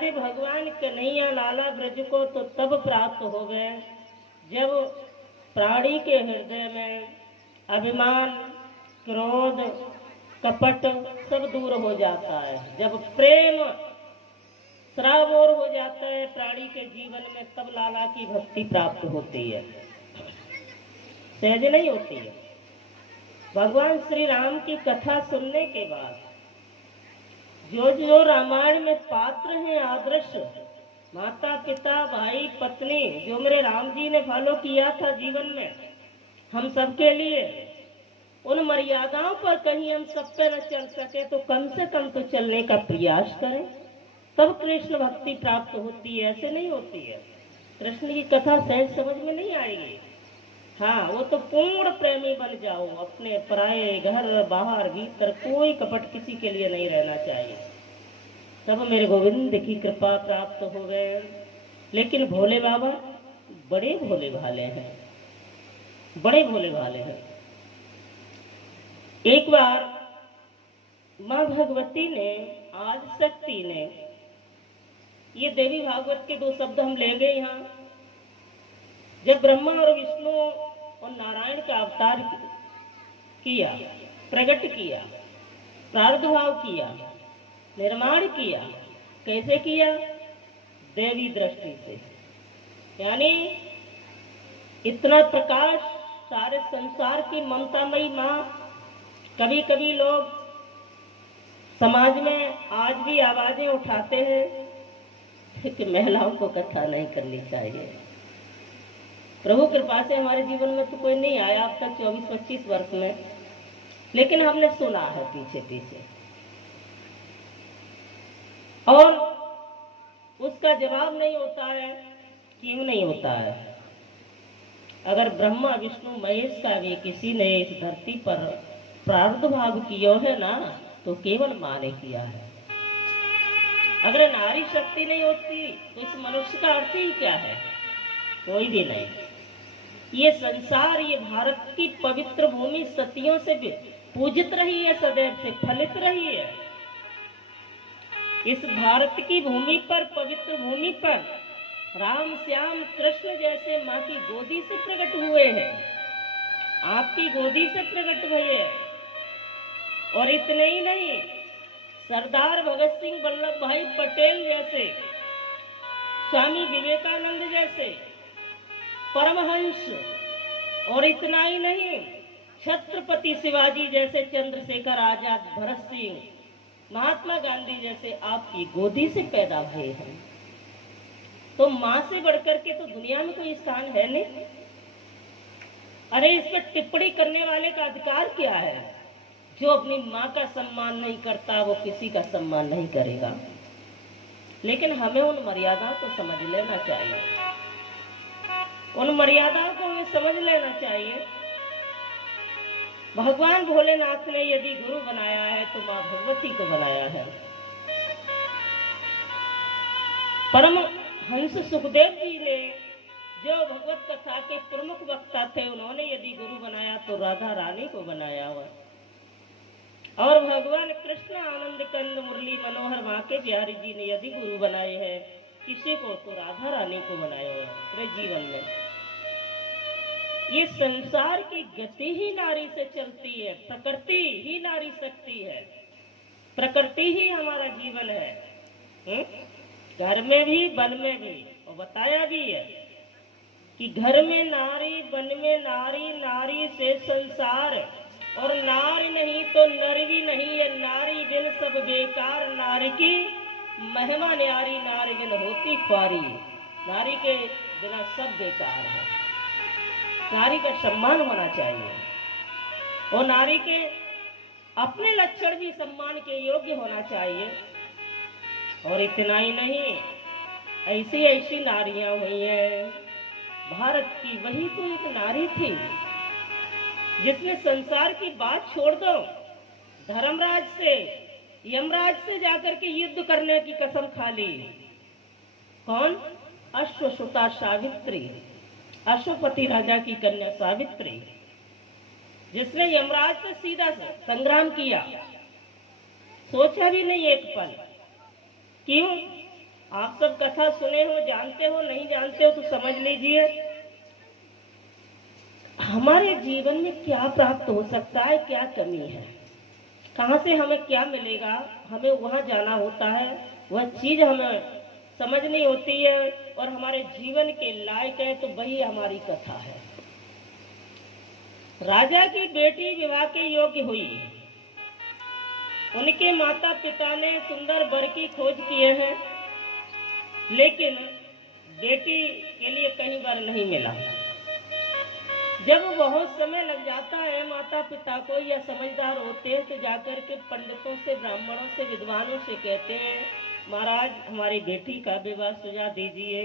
दे भगवान कन्हैया लाला ब्रज को तो तब प्राप्त हो गए जब प्राणी के हृदय में अभिमान, क्रोध, कपट सब दूर हो जाता है। जब प्रेम सराबोर हो जाता है प्राणी के जीवन में, तब लाला की भक्ति प्राप्त होती है, सहज नहीं होती है। भगवान श्री राम की कथा सुनने के बाद जो जो रामायण में पात्र हैं आदर्श, माता पिता भाई पत्नी, जो मेरे राम जी ने फॉलो किया था जीवन में हम सबके लिए, उन मर्यादाओं पर कहीं हम सब पे न चल सके तो कम से कम तो चलने का प्रयास करें, तब कृष्ण भक्ति प्राप्त होती है। ऐसे नहीं होती है। कृष्ण की कथा सहज समझ में नहीं आएगी। हाँ, वो तो पूर्ण प्रेमी बन जाओ, अपने पराये घर बाहर भीतर कोई कपट किसी के लिए नहीं रहना चाहिए, तब मेरे गोविंद की कृपा प्राप्त हो गए। लेकिन भोले बाबा बड़े भोले भाले हैं, बड़े भोले भाले हैं। एक बार माँ भगवती ने, आज शक्ति ने, ये देवी भागवत के 2 शब्द हम लेंगे यहाँ। जब ब्रह्मा और विष्णु और नारायण का अवतार किया, प्रकट किया, प्रादुर्भाव किया, निर्माण किया, कैसे किया? देवी दृष्टि से, यानी इतना प्रकाश सारे संसार की ममतामयी माँ। कभी कभी लोग समाज में आज भी आवाजें उठाते हैं कि महिलाओं को कथा नहीं करनी चाहिए। प्रभु कृपा से हमारे जीवन में तो कोई नहीं आया अब तक 24-25 वर्ष में, लेकिन हमने सुना है पीछे पीछे, और उसका जवाब नहीं होता है। क्यों नहीं होता है? अगर ब्रह्मा विष्णु महेश का भी किसी ने इस धरती पर प्रादुर्भाव किया है ना, तो केवल माँ ने किया है। अगर नारी शक्ति नहीं होती तो इस मनुष्य का अर्थ ही क्या है? कोई भी नहीं। ये संसार, ये भारत की पवित्र भूमि सतियों से भी पूजित रही है, सदैव से फलित रही है। इस भारत की भूमि पर, पवित्र भूमि पर राम श्याम कृष्ण जैसे माँ की गोदी से प्रकट हुए हैं, आपकी गोदी से प्रकट हुए हैं। और इतने ही नहीं, सरदार भगत सिंह वल्लभ भाई पटेल जैसे, स्वामी विवेकानंद जैसे परमहंस, और इतना ही नहीं, छत्रपति शिवाजी जैसे, चंद्रशेखर आजाद, भगत सिंह, महात्मा गांधी जैसे आपकी गोदी से पैदा हुए हैं। तो माँ से बढ़कर के तो दुनिया में कोई स्थान है नहीं। अरे इस पर टिप्पणी करने वाले का अधिकार क्या है? जो अपनी माँ का सम्मान नहीं करता वो किसी का सम्मान नहीं करेगा। लेकिन हमें उन मर्यादाओं को समझ लेना चाहिए, उन मर्यादाओं को हमें समझ लेना चाहिए। भगवान भोलेनाथ ने यदि गुरु बनाया है तो माँ भगवती को बनाया है। परम हंस सुखदेव जी ने, जो भगवत कथा के प्रमुख वक्ता थे, उन्होंने यदि गुरु बनाया तो राधा रानी को बनाया हुआ। और भगवान कृष्ण आनंद कंद मुरली मनोहर माँ के बिहारी जी ने यदि गुरु बनाए हैं किसी को, तो राधा रानी को बनाया हुआ अपने जीवन में। ये संसार की गति ही नारी से चलती है, प्रकृति ही नारी शक्ति है, प्रकृति ही हमारा जीवन है। घर में भी, वन में भी, और बताया भी है कि घर में नारी, वन में नारी, नारी से संसार, और नारी नहीं तो नर भी नहीं है। नारी बिन सब बेकार, नारी की महिमा न्यारी, नारी बिन होती पारी। नारी के बिना सब बेकार है। नारी का सम्मान होना चाहिए, और नारी के अपने लक्षण भी सम्मान के योग्य होना चाहिए। और इतना ही नहीं, ऐसी ऐसी नारियां हुई हैं। भारत की वही तो एक नारी थी जिसने संसार की बात छोड़ दो, धर्मराज से, यमराज से जाकर के युद्ध करने की कसम खा ली। कौन? अश्वसुता सावित्री, अश्वपति राजा की कन्या सावित्री, जिसने यमराज से सीधा संग्राम किया, सोचा भी नहीं एक पल। क्यों? आप सब कथा सुने हो, जानते हो, नहीं जानते हो तो समझ लीजिए हमारे जीवन में क्या प्राप्त हो सकता है, क्या कमी है, कहाँ से हमें क्या मिलेगा, हमें वहाँ जाना होता है, वह चीज हमें समझनी होती है और हमारे जीवन के लायक है, तो वही हमारी कथा है। राजा की बेटी विवाह के योग्य हुई। उनके माता पिता ने सुंदर वर की खोज किए हैं, लेकिन बेटी के लिए कहीं वर नहीं मिला। जब बहुत समय लग जाता है माता पिता को, या समझदार होते हैं तो जाकर के पंडितों से, ब्राह्मणों से, विद्वानों से कहते हैं महाराज हमारी बेटी का विवाह सुझा दीजिए,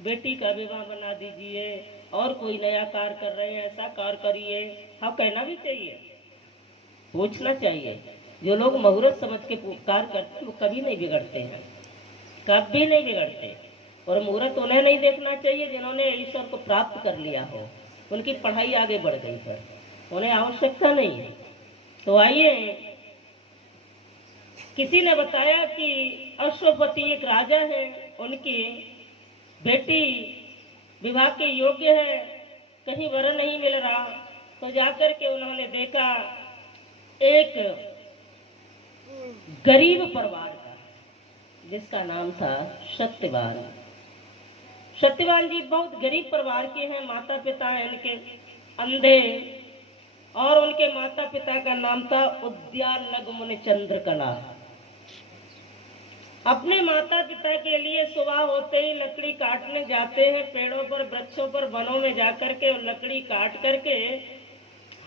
बेटी का विवाह बना दीजिए, और कोई नया कार्य कर रहे हैं ऐसा कार्य करिए। हाँ, कहना भी चाहिए, पूछना चाहिए। जो लोग मुहूर्त समझ के कार्य करते हैं वो कभी नहीं बिगड़ते हैं, कभी नहीं बिगड़ते। और मुहूर्त उन्हें नहीं देखना चाहिए जिन्होंने ईश्वर को प्राप्त कर लिया हो, उनकी पढ़ाई आगे बढ़ गई, पर उन्हें आवश्यकता नहीं है। तो आइए, किसी ने बताया कि अश्वपति एक राजा है, उनकी बेटी विवाह के योग्य है, कहीं वर नहीं मिल रहा। तो जाकर के उन्होंने देखा एक गरीब परिवार का, जिसका नाम था सत्यवान। सत्यवान जी बहुत गरीब परिवार के हैं, माता पिता हैं उनके अंधे, और उनके माता पिता का नाम था उद्यालग मुनि चंद्रकला। अपने माता पिता के लिए सुबह होते ही लकड़ी काटने जाते हैं, पेड़ों पर, वृक्षों पर, वनों में जाकर के लकड़ी काट करके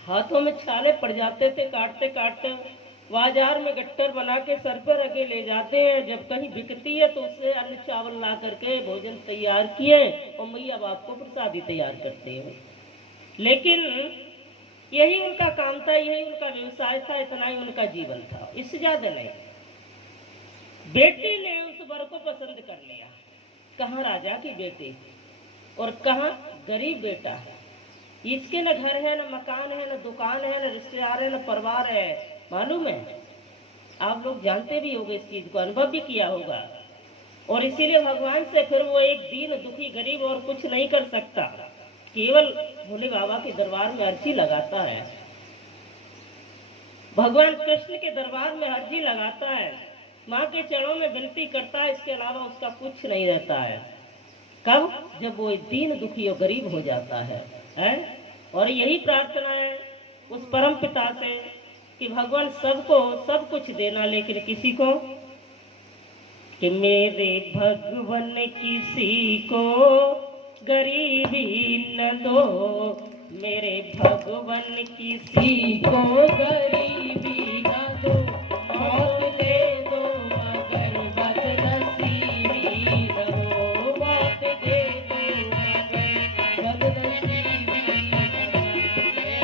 हाथों में छाले पड़ जाते थे, काटते काटते बाजार में गट्टर बना के सर पर रखे ले जाते हैं। जब कहीं बिकती है तो उससे अन्न चावल ला करके भोजन तैयार किए और मैया बाप को प्रसादी तैयार करते हैं। लेकिन यही उनका काम था, यही उनका व्यवसाय था, इतना ही उनका जीवन था, इससे ज्यादा नहीं। बेटी ने उस वर को पसंद कर लिया, कहाँ राजा की बेटी और कहाँ गरीब बेटा है। इसके न घर है, न मकान है, न दुकान है, न रिश्तेदार है, न परिवार है। मालूम है, आप लोग जानते भी होंगे, इस चीज को अनुभव भी किया होगा। और इसीलिए भगवान से फिर वो एक दीन दुखी गरीब और कुछ नहीं कर सकता, केवल भोले बाबा के दरबार में अर्जी लगाता है, भगवान कृष्ण के दरबार में अर्जी लगाता है, माँ के चरणों में विनती करता है, इसके अलावा उसका कुछ नहीं रहता है। कब? जब वो दीन दुखी और गरीब हो जाता है। और यही प्रार्थना है उस परम पिता से कि भगवान सबको सब कुछ देना, लेकिन किसी को, कि मेरे भगवान किसी को गरीबी न दो, मेरे भगवान किसी को गरीबी न दो, मौत दे दो मगर बदनसीबी न हो, मौत दे दो मगर बदनसीबी न हो, मेरे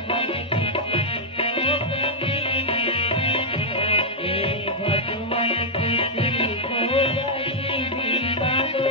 भगवान किसी को गरीबी न दो, मेरे भगवान किसी को गरीबी न दो,